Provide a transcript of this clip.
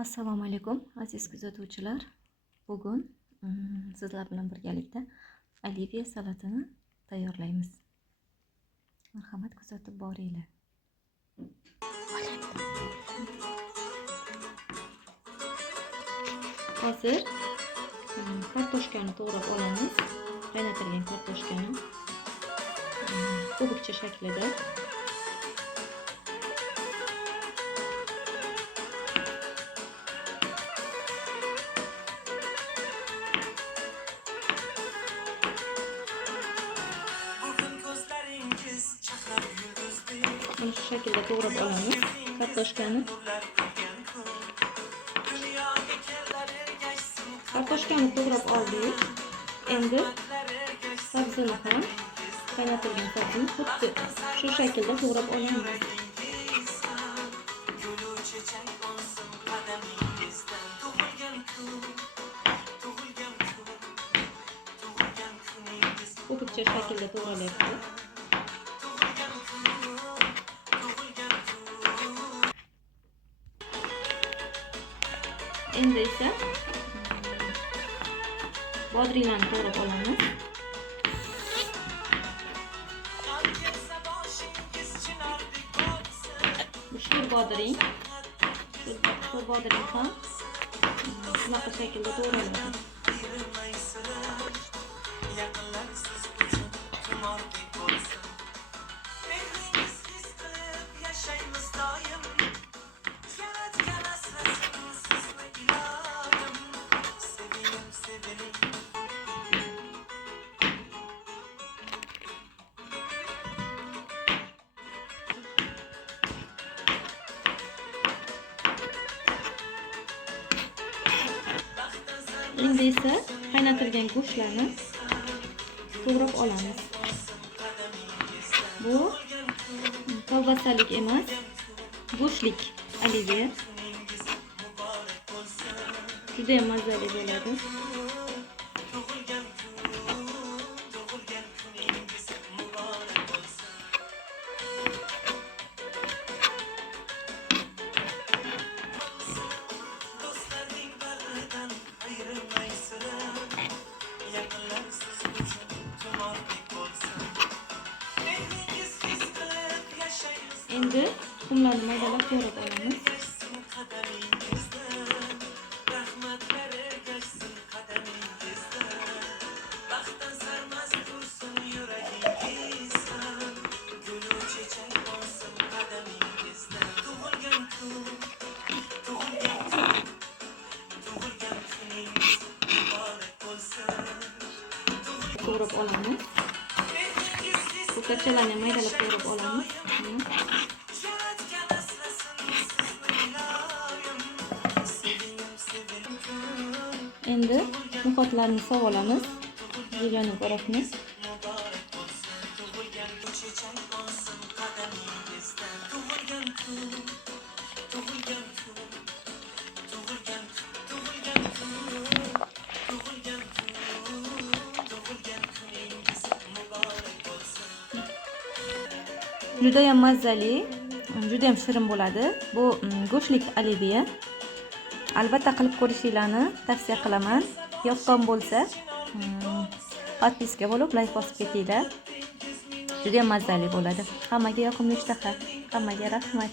Assalomu alaykum aziz kuzatuvchilar. Bugun sizlar bilan birgalikda oliviya salatini tayyorlaymiz. Marhamat, kuzatib boringlar. Hozir kartoshkani to'g'rab olamiz. Qaynatilgan kartoshkani kubikcha shaklida. Bunu şu şekilde doğrab olamiz kartoshkani. Kartoshkani to'g'rab oldik. Endi sabzini ham, qaynatilgan sabzini xuddi shu shaklda to'g'rab olamiz. Kubikcha shaklda to'g'ralyapti. Endi esa bodringlarni to'g'rab olamiz. Shu bodring ham shunaqa shaklda to'g'raladi. Endi esa qaynatilgan go'shtlarni to'g'rab olamiz. Bu kolbasalik emas, go'shtlik oliviya. Juda ham mazali bo'ladi. Endi tuxumlarni maydalab to'g'rab olamiz. To'g'rab olamiz. Ko'katchalarni maydalab to'g'rab olamiz. Endi muhotlarni sog'olamiz. Zeliani qo'raqni. Juda ham mazali, juda ham shirin bo'ladi. Bu go'shtlik oliviya. Albatta qilib ko'rishinglarni tavsiya qilaman. Yoqqan bo'lsa, podpiska bo'lib, like bosib ketinglar. Juda ham mazali bo'ladi. Hammaga yoqimli ishtaha. Hammaga rahmat.